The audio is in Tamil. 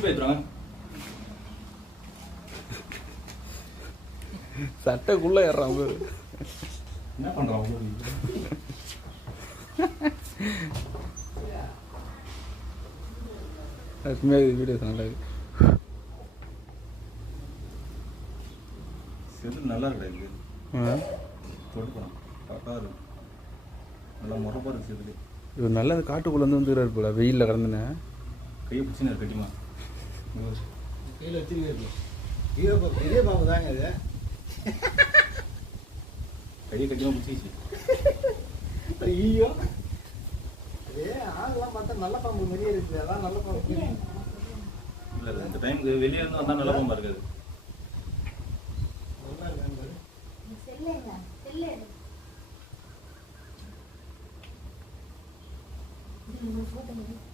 குட்டி போயிடுறாங்க சட்டைக்குள்ள ஏறான் என்ன பண்றான் வீடியோ நல்லா செது நல்லா இருக்கு தொட்டு போறான் கரெக்டாக இருக்கு நல்லா முறப்பா இருக்கு செதுல இது நல்லது காட்டுக்குள்ள வந்துருக்காரு போல வெயில்ல கடந்துனே கையை பிடிச்சின்னு கட்டிமா கையில் வச்சுருக்கேன் பெரிய பாம்பு தாங்க இது கையை கட்டிமா பிடிச்சிச்சு ஐயோ ஆகலாம் பார்த்தா நல்ல பாம்பு மாதிரியே இருக்குது அதான் நல்ல பாம்பு இல்லை இந்த டைமுக்கு வெளியே இருந்து வந்தால் நல்ல பாம்பா இருக்காது நல்லா இருக்காங்க